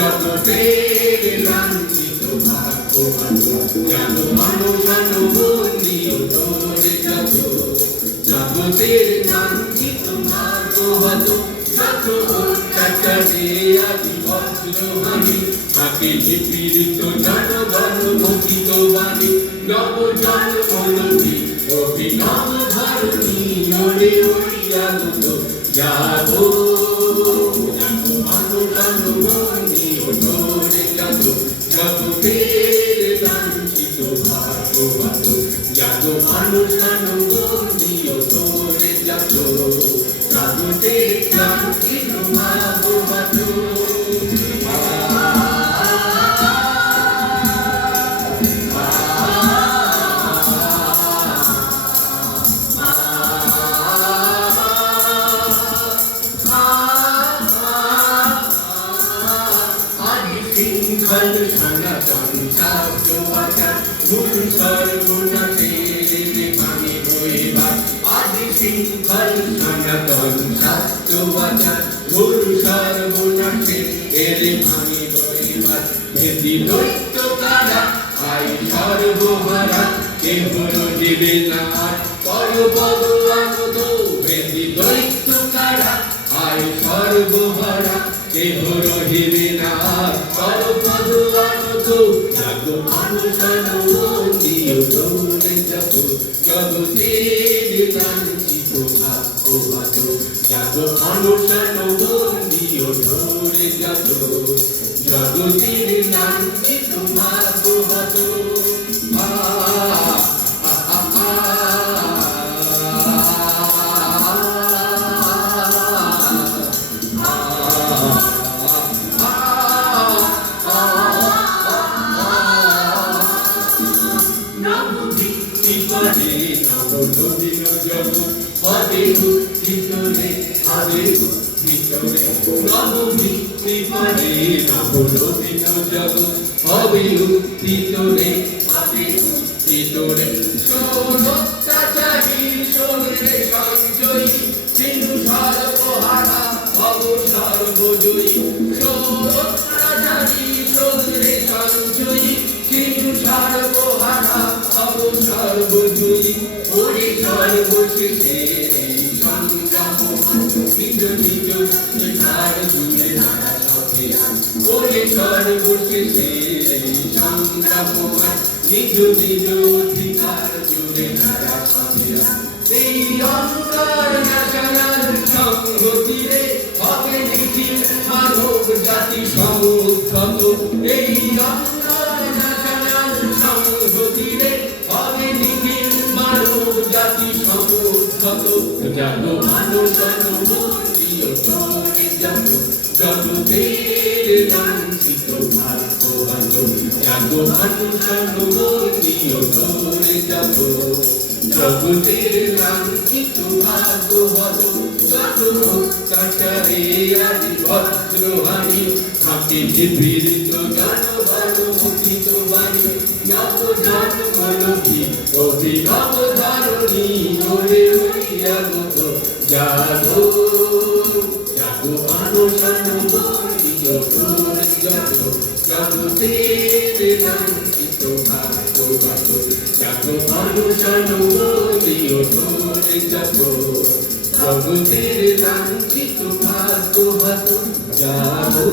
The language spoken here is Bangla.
জগতের লাঞ্ছিত ভাগ্যবান যত মানুষ বন্দি তোরে যত জগতের লাঞ্ছিত ভাগ্যবান যত অত্যাচারে আদি বজ্রবাণী তাকে নিপীড়িত জনগণ মুখিত বাণী নব জন্মনবী অভিনব ধরণী ওরে ওরিয়াগত যাবো মানুষ তোরে যত জগতের লাঞ্ছিত ভাগ্যবান যত মানুষ বন্দি তোরে যত জগতের লাঞ্ছিত ভাগ্যবান সনাতন শাস্ত্র আচার মূল সর্বনাশের ভাঙি বইবার আদি শৃঙ্খল সনাতন শাস্ত্র আচার মূল সর্বনাশের এর ভাঙি বইবার ভেদি দৈত্য কারা আই সর্বহারা কেহ রহিবে না আর পর ভগবান তো ভেদি দৈত্য কারা আই সর্বহারা কেহ রহিবে না পর ভগবান তো যত মানুষ বন্দি তোরে যত জগতের লাঞ্ছিত ভাগ্যবান যত মানুষ বন্দি তোরে যত জগতের লাঞ্ছিত ভাগ্যবান নবনবীন জগৎ হবে ভিতরে হবে ভিতরে নবভীতি পারে নবনবীন জগৎ হবে ভিতরে হবে ভিতরে সৌরত্যাচারী শরীরে সঞ্জয়ী সিন্ধু সর্বহারা ভব সর্বজয়ী সৌরত্যাচারী শরীরে সঞ্জয়ী সিন্ধু সর্বহারা ভব সর্বজয়ী ওরে সর্বশেষে সংগ্রাম নিজ নিজ নিধার জুড়ে ধারা সখে ওরে সর্বশেষে সংগ্রাম নিজ নিজ অধিকার জুড়ে ধারা সখে এই অন্তর ন্যাশনাল সংহতিরে হবে নিখিল মানব জাতি সমুদ্ধত এই অন্তর ন্যাশনাল সংহতিরে হবে নিখিল মানব জাতি সমুদ্ধত যেন মানুষ বন্দি তোরে যত জগতের লাঞ্ছিত ভাগ্যবান যেন মানুষ বন্দি তোরে যত জগতের লাঞ্ছিত ভাগ্যবান যত অত্যাচারে আদি বজ্রহানি থাকে নিপীড়িত জনগণ মুখিত বাণী নব জন্মনবী অভিনব ধরণী ওরে ওরিয়াগত যাবো যাবো মানুষ বন্দি তোরে যত জগতের লাঞ্ছিত ভাগ্যবান যাবো মানুষ বন্দি তোরে যত জগতের লাঞ্ছিত ভাগ্যবান যাবো